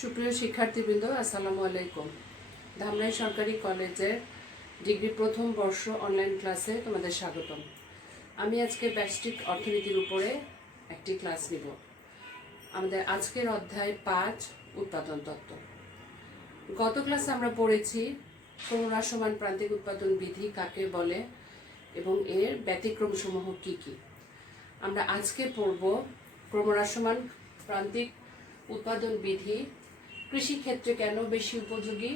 সুপ্রিয় শিক্ষার্থীবৃন্দ, আসসালামু আলাইকুম। ধামরাই সরকারি কলেজের ডিগ্রি প্রথম বর্ষ অনলাইন ক্লাসে তোমাদের স্বাগতম। আমি আজকে ব্যষ্টিক অর্থনীতির উপরে একটি ক্লাস নিব। আমাদের আজকের অধ্যায় 5, উৎপাদন তত্ত্ব। গত ক্লাসে আমরা পড়েছি ক্রমহ্রাসমান প্রান্তিক উৎপাদন বিধি কাকে বলে এবং এর ব্যতিক্রমসমূহ কি কি। আমরা আজকে পড়ব ক্রমহ্রাসমান প্রান্তিক উৎপাদন বিধি কৃষি ক্ষেত্রে কেন বেশি উপযোগী।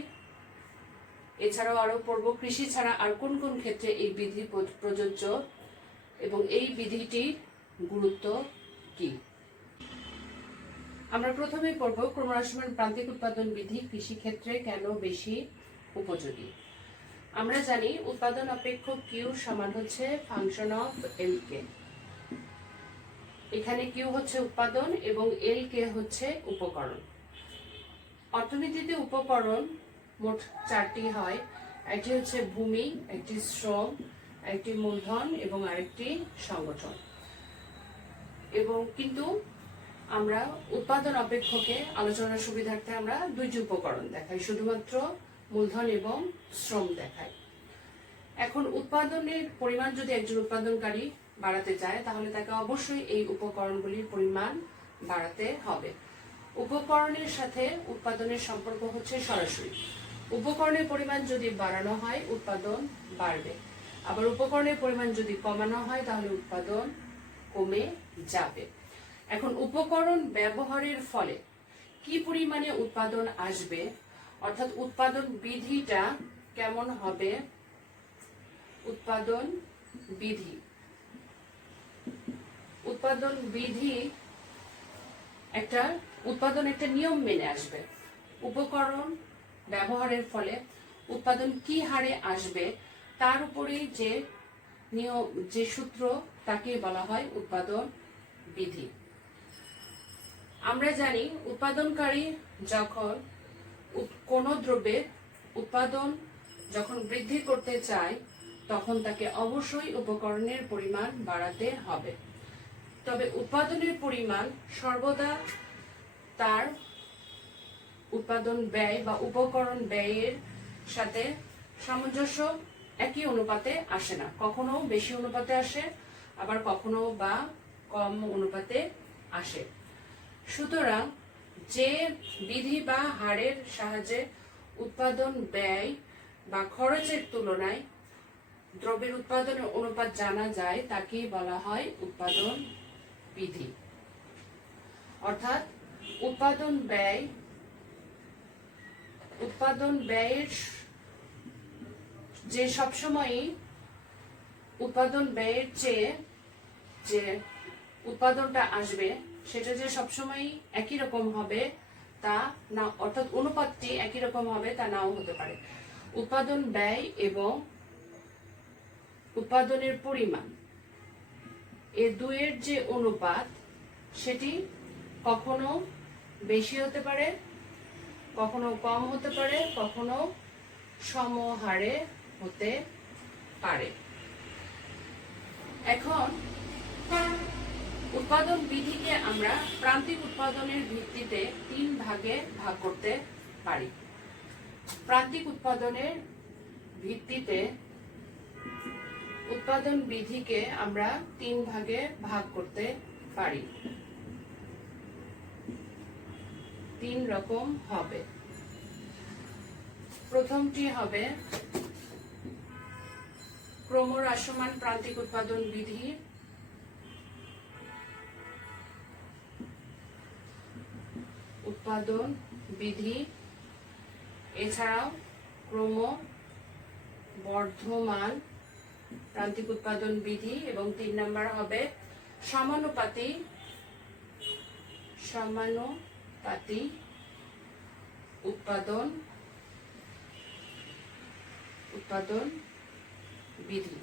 এছাড়াও আরো পড়ব কৃষি ছাড়া আর কোন কোন ক্ষেত্রে এই বিধি প্রযোজ্য এবং এই বিধিটির গুরুত্ব কি। আমরা প্রথমেই পড়ব ক্রমহ্রাসমান প্রান্তিক উৎপাদন বিধি কৃষি ক্ষেত্রে কেন বেশি উপযোগী। আমরা জানি উৎপাদন অপেক্ষক কিউ সমান হচ্ছে ফাংশন অফ এল কে। এখানে কিউ হচ্ছে উৎপাদন এবং এল কে হচ্ছে উপকরণ। অর্থনীতিতে উপকরণ মোট 4টি হয়। একটি হচ্ছে ভূমি, একটি শ্রম, একটি মূলধন এবং আরেকটি সংগঠন। এবং কিন্তু আমরা উৎপাদন অপেক্ষকে আলোচনার সুবিধার্থে আমরা 2টি উপকরণ দেখাই, শুধুমাত্র মূলধন এবং শ্রম দেখাই। এখন উৎপাদনের পরিমাণ যদি একজন উৎপাদনকারী বাড়াতে চায় তাহলে তাকে অবশ্যই এই উপকরণগুলির পরিমাণ বাড়াতে হবে। উপকরণের সাথে উৎপাদনের সম্পর্ক হচ্ছে সরাসরি। উপকরণের পরিমাণ যদি বাড়ানো হয় উৎপাদন বাড়বে, আবার উপকরণের পরিমাণ যদি কমানো হয় তাহলে উৎপাদন কমে যাবে। এখন উপকরণ ব্যবহারের ফলে কি পরিমাণে উৎপাদন আসবে, অর্থাৎ উৎপাদন বিধিটা কেমন হবে। উৎপাদন বিধি একটা নিয়ম মেনে আসবে। উপকরণ ব্যবহারের ফলে উৎপাদন কি হারে আসবে তার উপরে যে নিয়ম, যে সূত্র, তাকে বলা হয় উৎপাদন বিধি। আমরা জানি উৎপাদনকারী যখন কোনো দ্রব্যের উৎপাদন যখন বৃদ্ধি করতে চায় তখন তাকে অবশ্যই উপকরণের পরিমাণ বাড়াতে হবে। তবে উৎপাদনের পরিমাণ সর্বদা তার উৎপাদন ব্যয় বা উপকরণ ব্যয়ের সাথে সামঞ্জস্য একই অনুপাতে আসে না। কখনো বেশি অনুপাতে আসে, আবার কখনো বা কম অনুপাতে আসে। সুতরাং যে বিধি বা হারের সাহায্যে উৎপাদন ব্যয় বা খরচের তুলনায় দ্রব্যের উৎপাদনের অনুপাত জানা যায় তাকে বলা হয় উৎপাদন বিধি। অর্থাৎ উৎপাদন ব্যয়ের যে সবসময়ই উৎপাদন ব্যয়ের চেয়ে যে উৎপাদনটা আসবে সেটা যে সবসময়ই একই রকম হবে তা না, অর্থাৎ অনুপাতটি একই রকম হবে তা নাও হতে পারে। উৎপাদন ব্যয় এবং উৎপাদনের পরিমাণ এই দুয়ের যে অনুপাত সেটি কখনো বেশি হতে পারে, কখনো কম হতে পারে, কখনো সমহারে হতে পারে। এখন উৎপাদন বিধিকে আমরা প্রান্তিক উৎপাদনের ভিত্তিতে 3 ভাগে ভাগ করতে পারি। প্রান্তিক উৎপাদনের ভিত্তিতে উৎপাদন বিধিকে আমরা 3 ভাগে ভাগ করতে পারি। 3 রকম হবে। প্রথমটি হবে ক্রমহ্রাসমান প্রান্তিক উৎপাদন বিধি। উৎপাদন বিধি এছাড়াও ক্রমবর্ধমান প্রান্তিক উৎপাদন বিধি এবং 3 নাম্বার হবে সমানুপাতি উৎপাদন বিধি।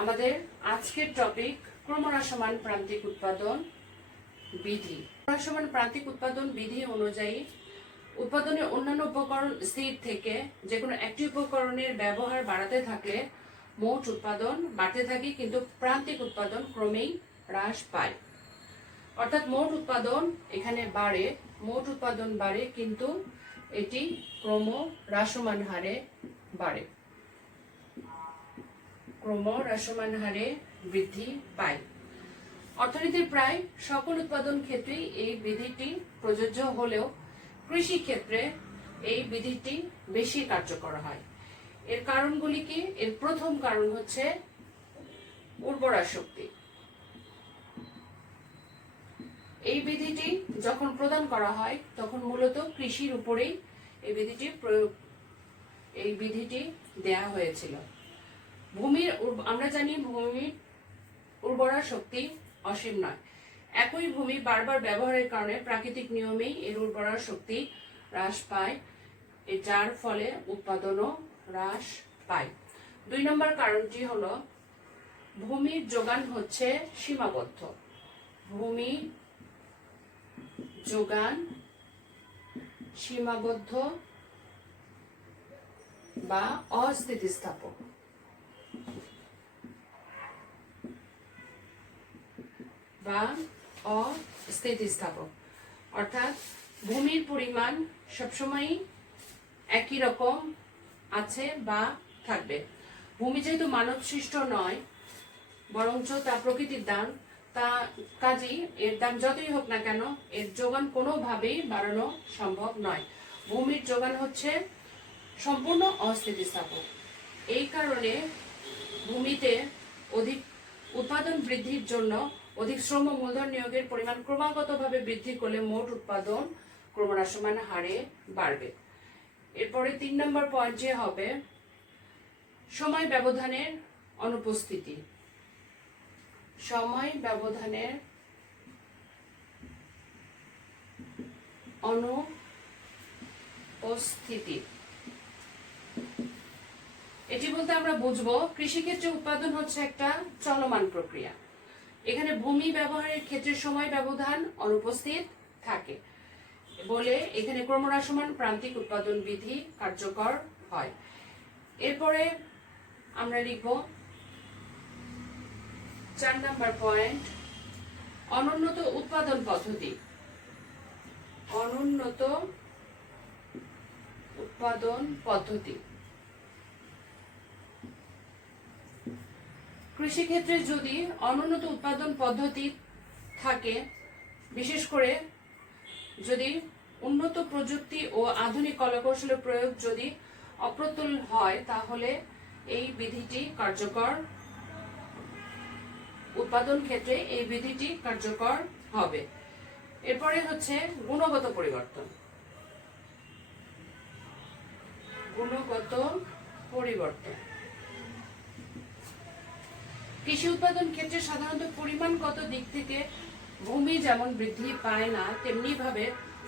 আমাদের আজকের টপিক ক্রমহ্রাসমান প্রান্তিক উৎপাদন বিধি। ক্রমহ্রাসমান প্রান্তিক উৎপাদন বিধি অনুযায়ী উৎপাদনের অন্যান্য উপকরণ স্থির থেকে যে কোনো একটি উপকরণের ব্যবহার বাড়াতে থাকলে মোট উৎপাদন বাড়তে থাকে, কিন্তু প্রান্তিক উৎপাদন ক্রমেই হ্রাস পায়। অর্থাৎ মোট উৎপাদন এখানে বাড়ে, মোট উৎপাদন বাড়ে, কিন্তু এটি ক্রমহ্রাসমান হারে বাড়ে, ক্রমহ্রাসমান হারে বৃদ্ধি পায়। অর্থনীতির প্রায় সকল উৎপাদন ক্ষেত্রেই এই বিধিটি প্রযোজ্য হলেও কৃষি ক্ষেত্রে এই বিধিটি বেশি কার্যকর হয়। এর কারণগুলি কি? এর প্রথম কারণ হচ্ছে উর্বরা শক্তি। এই বিধিটি যখন প্রদান করা হয় তখন মূলত কৃষির উপরেই এই বিধিটি দেয়া হয়েছিল। আমরা জানি ভূমির উর্বরা শক্তি অসীম নয়। একই ভূমি বারবার ব্যবহারের কারণে প্রাকৃতিক নিয়মেই এর উর্বরা শক্তি হ্রাস পায়, যার ফলে উৎপাদনও হ্রাস পায়। 2 নম্বর কারণটি হলো ভূমির যোগান হচ্ছে সীমাবদ্ধ। ভূমি যোগান সীমাবদ্ধ বা অস্থিতিস্থাপক। অর্থাৎ ভূমির পরিমাণ সবসময় একই রকম আছে বা থাকবে। ভূমি যেহেতু মানব সৃষ্ট নয়, বরঞ্চ তা প্রকৃতির দান, তা কাজেই এর দাম যতই হোক না কেন এর যোগান কোনোভাবেই বাড়ানো সম্ভব নয়। ভূমির যোগান হচ্ছে সম্পূর্ণ অস্থিতিস্থাপক। এই কারণে ভূমিতে অধিক উৎপাদন বৃদ্ধির জন্য অধিক শ্রম ও মূলধন নিয়োগের পরিমাণ ক্রমাগতভাবে বৃদ্ধি করলে মোট উৎপাদন ক্রমহ্রাসমান হারে বাড়বে। এরপরে 3 নম্বর পয়েন্ট যে হবে সময় ব্যবধানের অনুপস্থিতি। সময় ব্যবধানের অনুপস্থিতি। এটি বলতে আমরা বুঝবো কৃষিক্ষেত্রে উৎপাদন হচ্ছে একটা চলমান প্রক্রিয়া। এখানে ভূমি ব্যবহারের ক্ষেত্রে সময় ব্যবধান অনুপস্থিত থাকে বলে এখানে ক্রমহ্রাসমান প্রান্তিক উৎপাদন বিধি কার্যকর হয়। এরপরে আমরা লিখব 4 নম্বর পয়েন্ট অনুন্নত উৎপাদন পদ্ধতি। অনুন্নত উৎপাদন পদ্ধতি। কৃষিক্ষেত্রে যদি অনুন্নত উৎপাদন পদ্ধতি থাকে, বিশেষ করে যদি উন্নত প্রযুক্তি ও আধুনিক কলাকৌশলের প্রয়োগ যদি অপ্রতুল হয়, তাহলে এই বিধিটি কার্যকর, উৎপাদন ক্ষেত্রে এই বিধিটি কার্যকর হবে। এরপরে হচ্ছে গুণগত পরিবর্তন। গুণগত পরিবর্তন। কৃষি উৎপাদন ক্ষেত্রে সাধারণত পরিমাণগত দিক থেকে ভূমি যেমন বৃদ্ধি পায় না, তেমনি ভাবে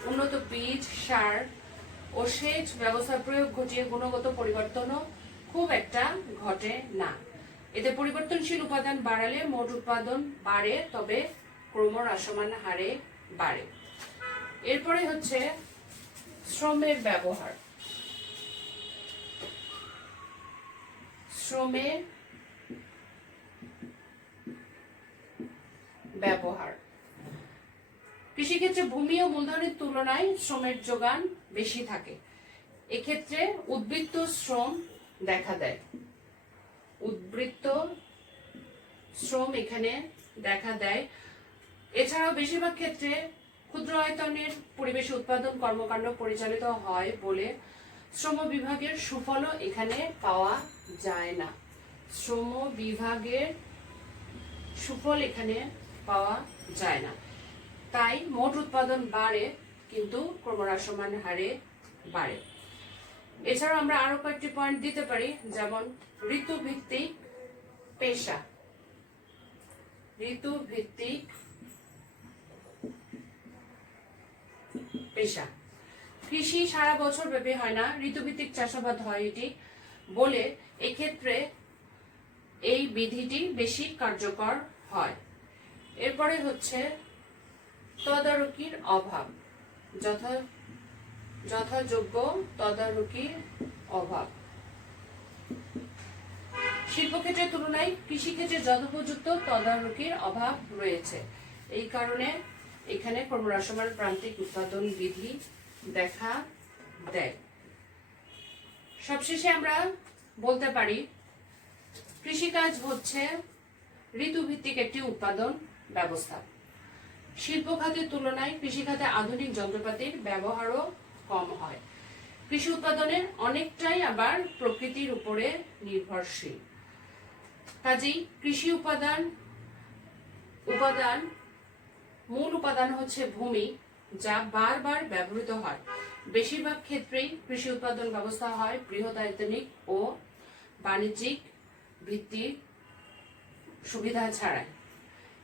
উন্নত বীজ, সার ও সেচ ব্যবস্থার প্রয়োগ ঘটিয়ে গুণগত পরিবর্তনও খুব একটা ঘটে না। এতে পরিবর্তনশীল উপাদান বাড়ালে মোট উৎপাদন বাড়ে, তবে ক্রমহ্রাসমান হারে বাড়ে। এরপরে হচ্ছে শ্রমের ব্যবহার। শ্রমের ব্যবহার। কৃষিক্ষেত্রে ভূমি ও মূলধনের তুলনায় শ্রমের যোগান বেশি থাকে। এক্ষেত্রে উদ্বৃত্ত শ্রম দেখা দেয়। উদ্বৃত্ত শ্রম এখানে দেখা দেয়। এছাড়াও বেশিরভাগ ক্ষেত্রে ক্ষুদ্র আয়তনের পরিবেশে উৎপাদন কর্মকাণ্ড পরিচালিত হয় বলে শ্রম বিভাগের সুফলও এখানে পাওয়া যায় না। শ্রম বিভাগের সুফল এখানে পাওয়া যায় না। তাই মোট উৎপাদন বাড়ে, কিন্তু ক্রমহ্রাসমান হারে বাড়ে। এছাড়াও আমরা আরো কয়েকটি পয়েন্ট দিতে পারি, যেমন ঋতুভিত্তিক পেশা। ঋতুভিত্তিক পেশা। কৃষি সারা বছর ব্যাপী হয় না, ঋতুভিত্তিক চাষাবাদ হয় এটি বলে এক্ষেত্রে এই বিধিটি বেশি কার্যকর হয়। এরপরে হচ্ছে তদারকির অভাব। যথাযোগ্য তদারকির অভাব। শিল্পক্ষেত্রের তুলনায় কৃষিক্ষেত্রে যথোপযুক্ত তদারকির অভাব রয়েছে। এই কারণে এখানে ক্রমহ্রাসমান প্রান্তিক উৎপাদন বিধি দেখা দেয়। সবশেষে আমরা বলতে পারি কৃষিকাজ হচ্ছে ঋতুভিত্তিক একটি উৎপাদন ব্যবস্থা। শিল্প খাতের তুলনায় কৃষিখাতে আধুনিক যন্ত্রপাতির ব্যবহারও কম হয়। কৃষি উৎপাদনের অনেকটাই আবার প্রকৃতির উপরে নির্ভরশীল। কাজেই কৃষি মূল উপাদান হচ্ছে ভূমি, যা বারবার ব্যবহৃত হয়। বেশিরভাগ ক্ষেত্রেই কৃষি উৎপাদন ব্যবস্থা হয় বৃহদায়তনিক ও বাণিজ্যিক ভিত্তির সুবিধা ছাড়াই।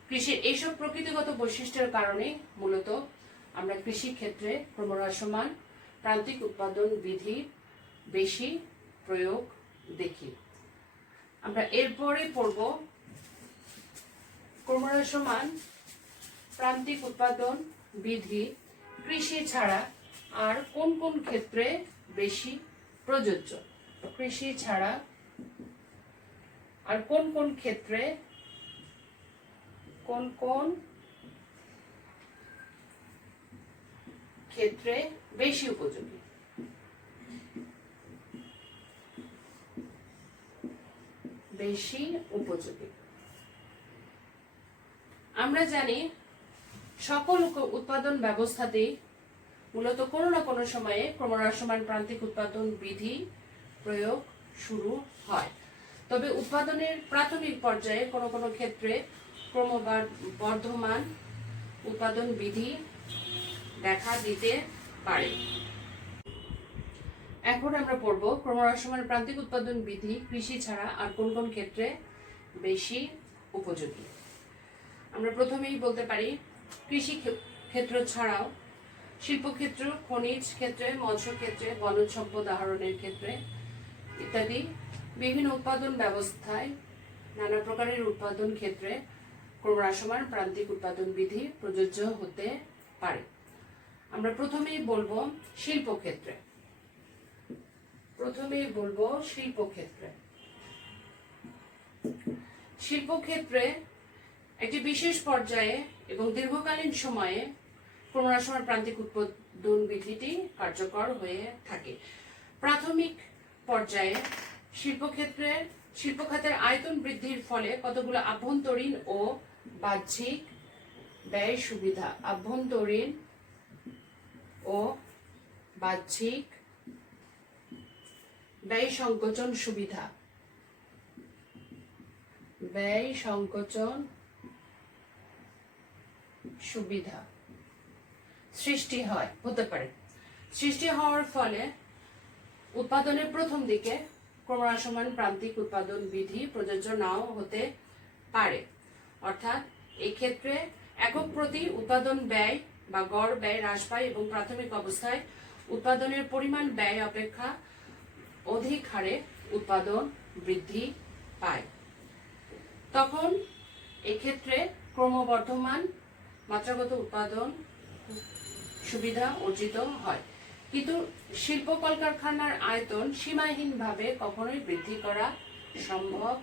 কৃষির এইসব প্রকৃতিগত বৈশিষ্ট্যের কারণে মূলত আমরা কৃষি ক্ষেত্রে ক্রমহ্রাসমান প্রান্তিক উৎপাদন বিধি বেশি প্রয়োগ দেখি। আমরা এরপরে পড়ব ক্রমহ্রাসমান প্রান্তিক উৎপাদন বিধি কৃষি ছাড়া আর কোন কোন ক্ষেত্রে বেশি প্রযোজ্য। কৃষি ছাড়া আর কোন কোন ক্ষেত্রে বেশি উপযোগী। আমরা জানি সকল উৎপাদন ব্যবস্থাতেই মূলত কোনো না কোনো সময়ে ক্রমহ্রাসমান প্রান্তিক উৎপাদন বিধি প্রয়োগ শুরু হয়। তবে উৎপাদনের প্রাথমিক পর্যায়ে কোনো কোনো ক্ষেত্রে ক্রমবর্ধমান উৎপাদন বিধি দেখা দিতে পারে। এখন আমরা পড়ব ক্রমহ্রাসমান প্রান্তিক উৎপাদন বিধি কৃষি ছাড়া আর কোন কোন ক্ষেত্রে বেশি উপযোগী। আমরা প্রথমেই বলতে পারি কৃষি ক্ষেত্র ছাড়াও শিল্পক্ষেত্র, খনিজ ক্ষেত্রে, মৎস্য ক্ষেত্রে, বনজ সম্পদ আহরণের ক্ষেত্রে ইত্যাদি বিভিন্ন উৎপাদন ব্যবস্থায় নানা প্রকারের উৎপাদন ক্ষেত্রে ক্রমহ্রাসমান প্রান্তিক উৎপাদন বিধি প্রযোজ্য হতে পারে। আমরা প্রথমেই বলবো শিল্পক্ষেত্রে। শিল্পক্ষেত্রে একটি বিশেষ পর্যায়ে এবং দীর্ঘকালীন সময়ে ক্রমহ্রাসমান প্রান্তিক উৎপাদন বিধিটি কার্যকর হয়ে থাকে। প্রাথমিক পর্যায়ে শিল্প খাতের আয়তন বৃদ্ধির ফলে কতগুলো আভ্যন্তরীণ ও বাহ্যিক ব্যয় সুবিধা, ব্যয় সংকোচন সুবিধা সৃষ্টি হওয়ার ফলে উৎপাদনের প্রথম দিকে ক্রমহ্রাসমান প্রান্তিক উৎপাদন বিধি প্রযোজ্য নাও হতে পারে। অর্থাৎ এই ক্ষেত্রে একক প্রতি উৎপাদন ব্যয় বা গড় ব্যয় হ্রাস পায় এবং প্রাথমিক অবস্থায় উৎপাদনের পরিমাণ ব্যয় অপেক্ষা অধিক হারে উৎপাদন বৃদ্ধি পায়। তখন এক্ষেত্রে ক্রমবর্ধমান মাত্রাগত উৎপাদন সুবিধা অর্জিত হয়। কিন্তু শিল্প কলকারখানার আয়তন সীমাহীনভাবে কখনোই বৃদ্ধি করা সম্ভব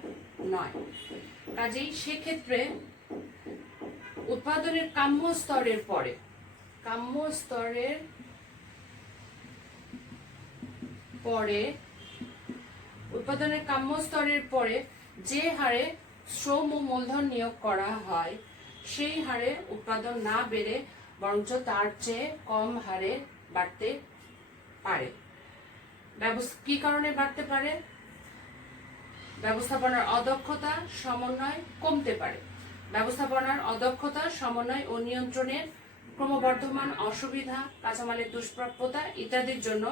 নয়। কাজেই সেক্ষেত্রে উৎপাদনের কাম্য স্তরের পরে যে হারে শ্রম ও মূলধন নিয়োগ করা হয় সেই হারে উৎপাদন না বেড়ে বরঞ্চ তার চেয়ে কম হারে বাড়তে পারে। কি কারণে বাড়তে পারে? ব্যবস্থাপনার অদক্ষতা, সমন্বয় কমতে পারে। ব্যবস্থাপনার অদক্ষতা, সমন্বয় ও নিয়ন্ত্রণের ক্রমবর্ধমান অসুবিধা, কাঁচামালের দুষ্প্রাপ্যতা ইত্যাদির জন্য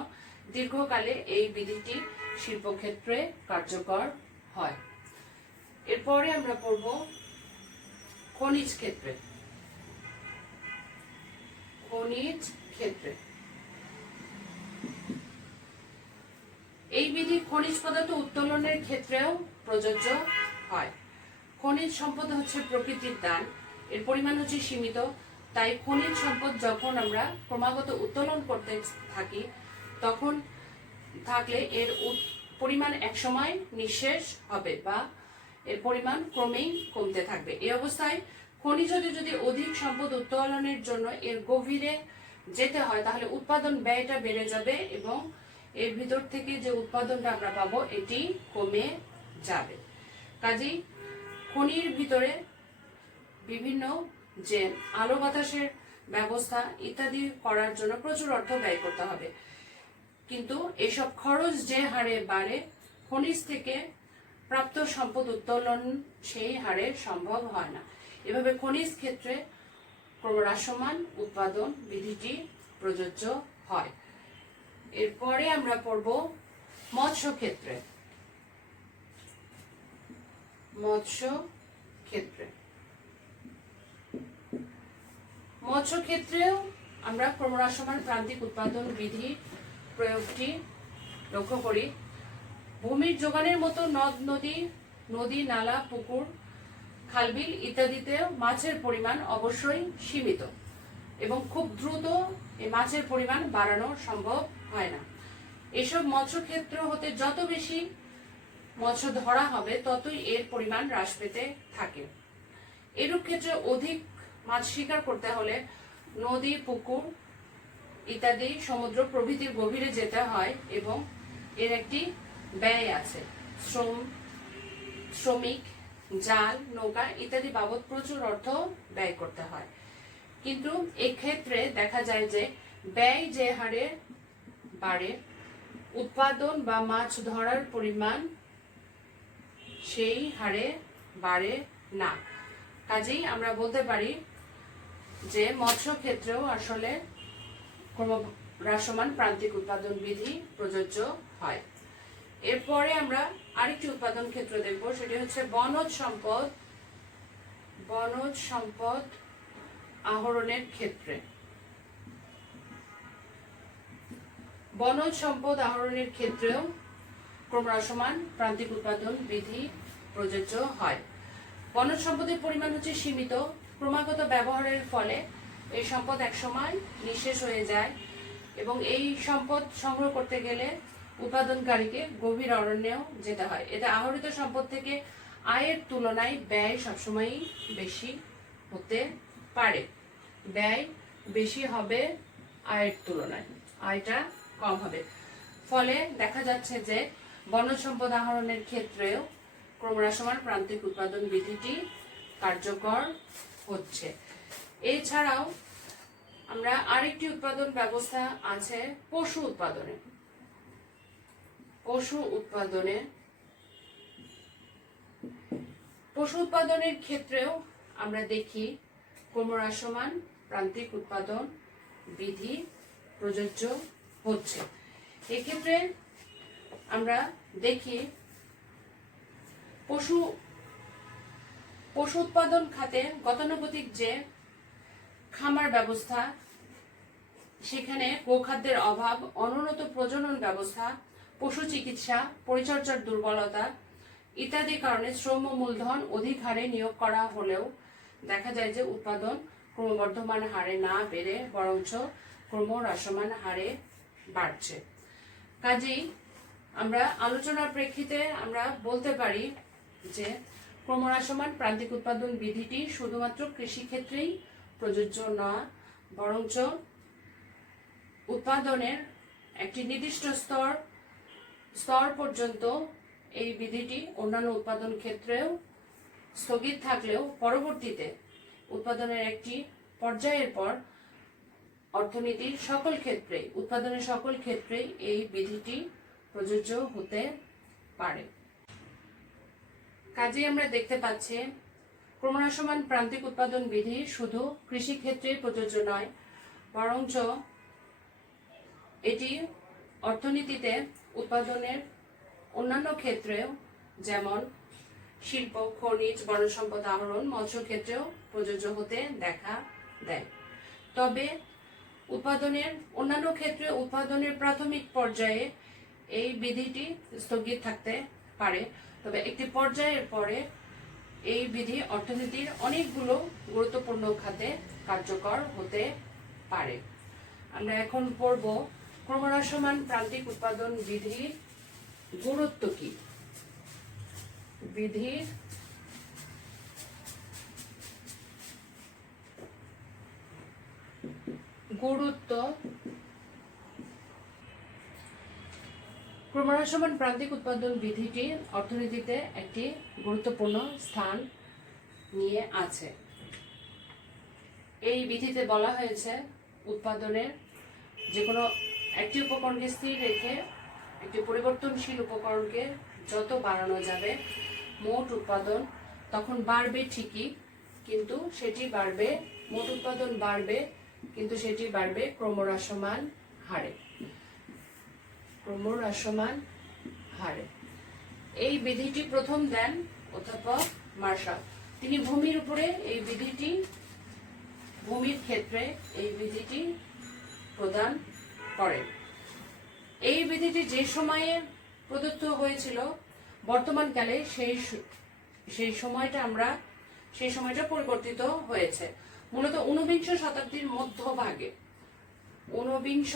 দীর্ঘকালে এই বিধিটি শিল্পক্ষেত্রে কার্যকর হয়। এরপরে আমরা পড়ব খনিজ ক্ষেত্রে। এই বিধি খনিজ পদার্থ উত্তোলনের ক্ষেত্রেও প্রযোজ্য হয়। খনিজ সম্পদ হচ্ছে প্রকৃতির দান, এর পরিমাণ হচ্ছে সীমিত। তাই খনিজ সম্পদ যখন আমরা ক্রমাগত উত্তোলন করতে থাকি তখন এর পরিমাণ একসময় নিঃশেষ হবে বা এর পরিমাণ ক্রমেই কমতে থাকবে। এই অবস্থায় খনিজতে যদি অধিক সম্পদ উত্তোলনের জন্য এর গভীরে যেতে হয় তাহলে উৎপাদন ব্যয়টা বেড়ে যাবে এবং এর ভিতর থেকে যে উৎপাদনটা আমরা পাবো এটি কমে যাবে। কাজেই খনির ভিতরে বিভিন্ন যে আলো বাতাসের ব্যবস্থা ইত্যাদি করার জন্য প্রচুর অর্থ ব্যয় করতে হবে, কিন্তু এসব খরচ যে হারে বাড়ে খনিজ থেকে প্রাপ্ত সম্পদ উত্তোলন সেই হারে সম্ভব হয় না। এভাবে খনিজ ক্ষেত্রে ক্রমহ্রাসমান উৎপাদন বিধিটি প্রযোজ্য হয়। এরপরে আমরা পড়ব মৎস্য ক্ষেত্রে। মৎস্য ক্ষেত্রেও আমরা ক্রমহ্রাসমান প্রান্তিক উৎপাদন বিধি প্রয়োগটি লক্ষ্য করি। ভূমির যোগানের মতো নদী নালা পুকুর খালবিল ইত্যাদিতে মাছের পরিমাণ অবশ্যই সীমিত এবং খুব দ্রুত এই মাছের পরিমাণ বাড়ানো সম্ভব হয় না। এসব মৎস্যক্ষেত্র হতে যত বেশি মৎস্য ধরা হবে ততই এর পরিমাণ হ্রাস পেতে থাকে। এরূপ ক্ষেত্রে অধিক মাছ শিকার করতে হলে নদী পুকুর ইত্যাদি সমুদ্র প্রভৃতির গভীরে যেতে হয় এবং এর একটি ব্যয় আছে। শ্রমিক জাল নৌকা ইত্যাদি বাবদ প্রচুর অর্থ ব্যয় করতে হয়। কিন্তু এক্ষেত্রে দেখা যায় যে ব্যয় যে হারে বাড়ে উৎপাদন বা মাছ ধরার পরিমাণ সেই হারে বাড়ে না। কাজেই আমরা বলতে পারি যে মৎস্য ক্ষেত্রেও আসলে ক্রমহ্রাসমান প্রান্তিক উৎপাদন বিধি প্রযোজ্য হয়। এরপরে আমরা আরেকটি উৎপাদন ক্ষেত্র দেখব, সেটি হচ্ছে বনজ সম্পদ আহরণের ক্ষেত্রে। বনজ সম্পদ আহরণের ক্ষেত্রেও ক্রমহ্রাসমান প্রান্তিক উৎপাদন বিধি প্রযোজ্য হয়। বনজ সম্পদের পরিমাণ হচ্ছে সীমিত। ক্রমাগত ব্যবহারের ফলে এই সম্পদ একসময় নিঃশেষ হয়ে যায় এবং এই সম্পদ সংগ্রহ করতে গেলে উৎপাদনকারীকে গভীর অরণ্যেও যেতে হয়। এতে আহরিত সম্পদ থেকে আয়ের তুলনায় ব্যয় সবসময়ই বেশি হতে পারে। ব্যয় বেশি হবে আয়ের তুলনায়, আয়টা কম হবে। ফলে দেখা যাচ্ছে যে বনজ সম্পদ আহরণের ক্ষেত্রেও ক্রমহ্রাসমান প্রান্তিক উৎপাদন বিধিটি কার্যকর হচ্ছে। এছাড়াও আমরা আরেকটি উৎপাদন ব্যবস্থা আছে পশু উৎপাদনের ক্ষেত্রেও আমরা দেখি ক্রমহ্রাসমান প্রান্তিক উৎপাদন বিধি প্রযোজ্য হচ্ছে। এক্ষেত্রে আমরা দেখি পশু উৎপাদন খাতে গতানুগতিক যে খামার ব্যবস্থা, সেখানে গোখাদ্যের অভাব, অনুন্নত প্রজনন ব্যবস্থা, পশু চিকিৎসা পরিচর্যার দুর্বলতা ইত্যাদি কারণে শ্রম ও মূলধন অধিক হারে নিয়োগ করা হলেও দেখা যায় যে উৎপাদন ক্রমবর্ধমান হারে না বেড়ে বরঞ্চ ক্রমহ্রাসমান হারে বাড়ছে। কাজেই আমরা আলোচনার প্রেক্ষিতে আমরা বলতে পারি যে ক্রমহ্রাসমান প্রান্তিক উৎপাদন বিধিটি শুধুমাত্র কৃষিক্ষেত্রেই প্রযোজ্য নয়, বরঞ্চ উৎপাদনের একটি নির্দিষ্ট স্তর পর্যন্ত এই বিধিটি অন্যান্য উৎপাদন ক্ষেত্রেও স্থগিত থাকলেও পরবর্তীতে উৎপাদনের একটি পর্যায়ের পর অর্থনীতির উৎপাদনের সকল ক্ষেত্রেই এই বিধিটি প্রযোজ্য হতে পারে। কাজেই আমরা দেখতে পাচ্ছি ক্রমহ্রাসমান প্রান্তিক উৎপাদন বিধি শুধু কৃষি ক্ষেত্রে প্রযোজ্য নয়, বরঞ্চ এটি অর্থনীতিতে উৎপাদনের অন্যান্য ক্ষেত্রেও যেমন শিল্প, খনিজ, বনজ সম্পদ আহরণ, মৎস্য ক্ষেত্রেও প্রযোজ্য হতে দেখা দেয়। তবে উৎপাদনের অন্যান্য ক্ষেত্রে উৎপাদনের প্রাথমিক পর্যায়ে এই বিধিটি স্থগিত থাকতে পারে, তবে একটি পর্যায়ের পরে এই বিধি অর্থনীতির অনেকগুলো গুরুত্বপূর্ণ খাতে কার্যকর হতে পারে। আমরা এখন পড়ব ক্রমহ্রাসমান প্রান্তিক উৎপাদন বিধির গুরুত্ব কি। বিধির গুরুত্ব ক্রমহ্রাসমান প্রান্তিক উৎপাদন বিধিটি অর্থনীতিতে একটি গুরুত্বপূর্ণ স্থান নিয়ে আছে। এই বিধিতে বলা হয়েছে উৎপাদনের যে কোনো একটি উপকরণকে স্থির রেখে একটি পরিবর্তনশীল উপকরণকে যত বাড়ানো যাবে মোট উৎপাদন তখন বাড়বে ঠিকই, কিন্তু সেটি বাড়বে, মোট উৎপাদন বাড়বে, কিন্তু সেটি বাড়বে ক্রমহ্রাসমান হারে। ক্রমহ্রাসমান হারে এই বিধিটি প্রথম দেন অধ্যাপক মার্শাল। তিনি ভূমির উপরে এই বিধিটি, ভূমির ক্ষেত্রে এই বিধিটি প্রদান করেন। এই বিধিটি যে সময়ে প্রদত্ত হয়েছিল বর্তমানকালে সেই সময়টা পরিবর্তিত হয়েছে। মূলত ঊনবিংশ শতাব্দীর মধ্যভাগে, ঊনবিংশ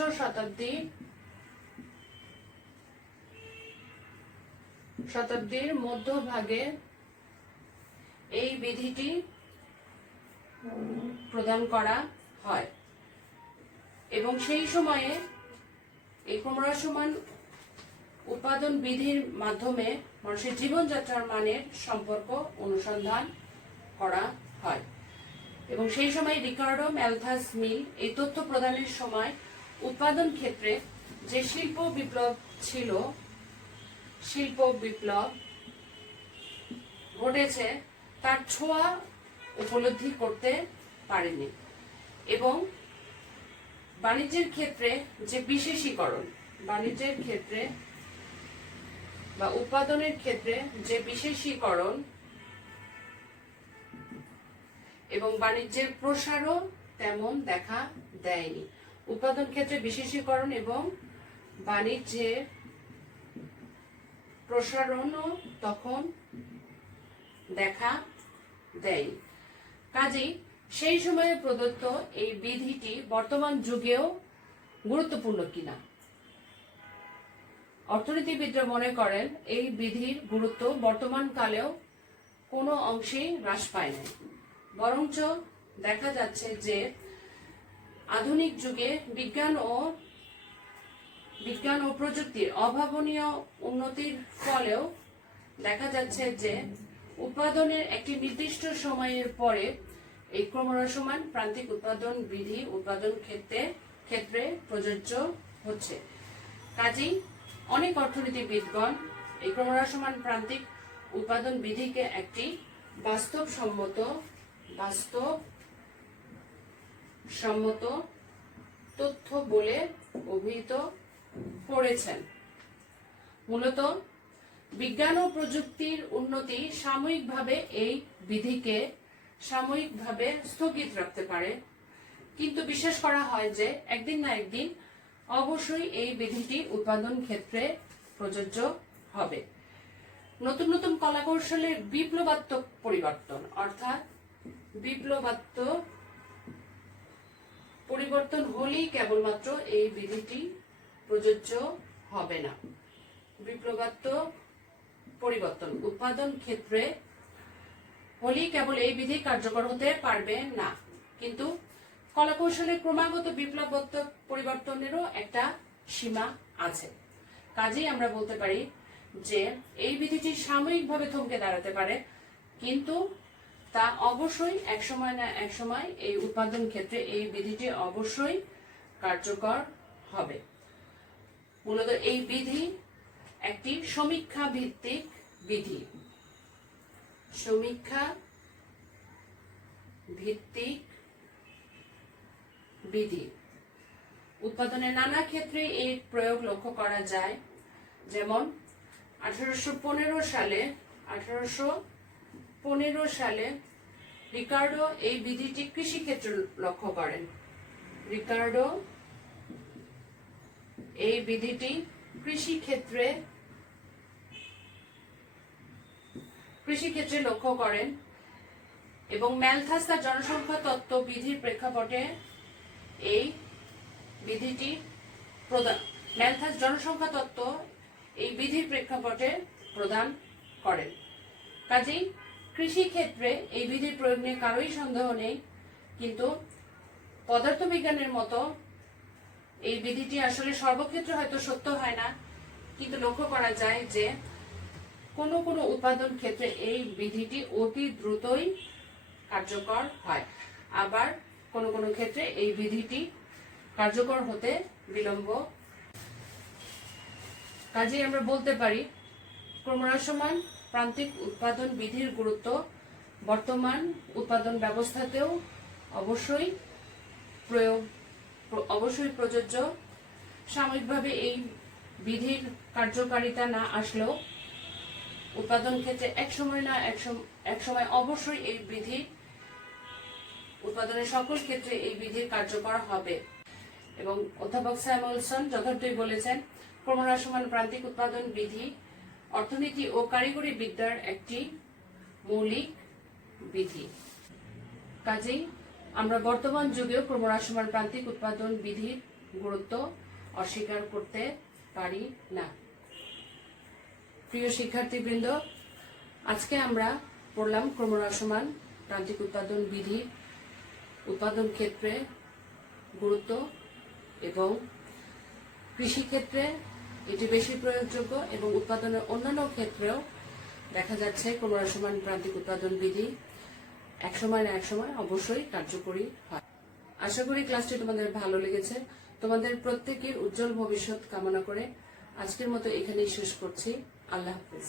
শতাব্দীর মধ্যভাগে এই বিধিটি প্রদান করা হয় এবং সেই সময়ে এই ক্রমহ্রাসমান উৎপাদন বিধির মাধ্যমে মানুষের জীবনযাত্রার মানের সম্পর্ক অনুসন্ধান করা হয় এবং সেই সময় রিকার্ডো ম্যালথাস মিল এই তথ্য প্রদানের সময় উৎপাদন ক্ষেত্রে যে শিল্প বিপ্লব ছিল, শিল্প বিপ্লব ঘটেছে তার ছোঁয়া উপলব্ধি করতে পারেনি এবং বাণিজ্যের ক্ষেত্রে যে বিশেষীকরণ, বাণিজ্যের ক্ষেত্রে বা উৎপাদনের ক্ষেত্রে যে বিশেষীকরণ এবং বাণিজ্যের প্রসারও তেমন দেখা দেয়নি। উৎপাদন ক্ষেত্রে বিশেষীকরণ এবং বাণিজ্যের প্রসারণও তখন দেখা দেয়নি। কাজেই সেই সময়ে প্রদত্ত এই বিধিটি বর্তমান যুগেও গুরুত্বপূর্ণ কিনা? অর্থনীতিবিদরা মনে করেন এই বিধির গুরুত্ব বর্তমান কালেও কোনো অংশেই হ্রাস পায় না, বরঞ্চ দেখা যাচ্ছে যে আধুনিক যুগে বিজ্ঞান ও প্রযুক্তির অভাবনীয় উন্নতির ফলেও দেখা যাচ্ছে যে উৎপাদনের একটি নির্দিষ্ট সময়ের পরে এই ক্রমহ্রাসমান প্রান্তিক উৎপাদন বিধি উৎপাদন ক্ষেত্রে প্রযোজ্য হচ্ছে। কাজেই অনেক অর্থনীতিবিদগণ এই ক্রমহ্রাসমান প্রান্তিক উৎপাদন বিধিকে একটি বাস্তবসম্মত তথ্য বলে অভিহিত করেছেন। মূলত বিজ্ঞান ও প্রযুক্তির উন্নতি সাময়িকভাবে এই বিধিকে স্থগিত রাখতে পারে, কিন্তু বিশ্বাস করা হয় যে একদিন না একদিন অবশ্যই এই বিধিটি উৎপাদন ক্ষেত্রে প্রযোজ্য হবে। নতুন নতুন কলাকৌশলের বিপ্লবাত্মক পরিবর্তন, অর্থাৎ বিপ্লবাত্মক পরিবর্তন হলেই কেবলমাত্র এই বিধিটি প্রযোজ্য হবে না। বিপ্লবাত্মক পরিবর্তন উৎপাদন ক্ষেত্রে হলেই কেবল এই বিধি কার্যকর হতে পারবে না, কিন্তু কলাকৌশলের ক্রমাগত বিপ্লবাত্মক পরিবর্তনেরও একটা সীমা আছে। কাজেই আমরা বলতে পারি যে এই বিধিটি সাময়িকভাবে থমকে দাঁড়াতে পারে, কিন্তু তা অবশ্যই একসময় না একসময় এই উৎপাদন ক্ষেত্রে এই বিধিটি অবশ্যই কার্যকর হবে। মূলত এই বিধি একটি সমীক্ষা ভিত্তিক বিধি। সমীক্ষা ভিত্তিক বিধি উৎপাদনের নানা ক্ষেত্রে এর প্রয়োগ লক্ষ্য করা যায়। যেমন 1815 সালে রিকার্ডো এই বিধিটি কৃষি ক্ষেত্রে লক্ষ্য করেন। রিকার্ডো এই বিধিটি কৃষি ক্ষেত্রে লক্ষ্য করেন এবং ম্যালথাস তার জনসংখ্যা তত্ত্ব বিধির প্রেক্ষাপটে এই বিধিটি ম্যালথাস জনসংখ্যা তত্ত্ব এই বিধির প্রেক্ষাপটে প্রদান করেন। কাজেই কৃষি ক্ষেত্রে এই বিধির প্রয়োগ নিয়ে কারোই সন্দেহ নেই, কিন্তু পদার্থবিজ্ঞানের মতো এই বিধিটি আসলে সর্বক্ষেত্রে হয়তো সত্য হয় না, কিন্তু লক্ষ্য করা যায় যে কোনো কোনো উৎপাদন ক্ষেত্রে এই বিধিটি অতি দ্রুতই কার্যকর হয়, আবার কোনো কোনো ক্ষেত্রে এই বিধিটি কার্যকর হতে বিলম্ব। কাজেই আমরা বলতে পারি ক্রমহ্রাসমান প্রান্তিক উৎপাদন বিধির গুরুত্ব বর্তমান উৎপাদন ব্যবস্থাতেও অবশ্যই প্রযোজ্য। সাময়িকভাবে এই বিধির কার্যকারিতা না আসলেও উৎপাদন ক্ষেত্রে এক সময় অবশ্যই এই বিধি উৎপাদনের সকল ক্ষেত্রে এই বিধির কার্যকর হবে। এবং অধ্যাপক স্যামুয়েলসন যথার্থই বলেছেন, ক্রমহ্রাসমান প্রান্তিক উৎপাদন বিধি অর্থনীতি ও কারিগরি বিদ্যার একটি মৌলিক বিধি। কাজেই আমরা বর্তমান যুগেও ক্রমহ্রাসমান প্রান্তিক উৎপাদন বিধির গুরুত্ব অস্বীকার করতে পারি না। প্রিয় শিক্ষার্থীবৃন্দ, আজকে আমরা পড়লাম ক্রমহ্রাসমান প্রান্তিক উৎপাদন বিধির উৎপাদন ক্ষেত্রে গুরুত্ব এবং কৃষিক্ষেত্রে এটি বেশি প্রয়োগযোগ্য এবং উৎপাদনের অন্যান্য ক্ষেত্রেও দেখা যাচ্ছে ক্রমহ্রাসমান প্রান্তিক উৎপাদন বিধি একসময় না একসময় অবশ্যই কার্যকরী হয়। আশা করি ক্লাসটি তোমাদের ভালো লেগেছে। তোমাদের প্রত্যেকের উজ্জ্বল ভবিষ্যৎ কামনা করে আজকের মতো এখানেই শেষ করছি। আল্লাহ হাফেজ।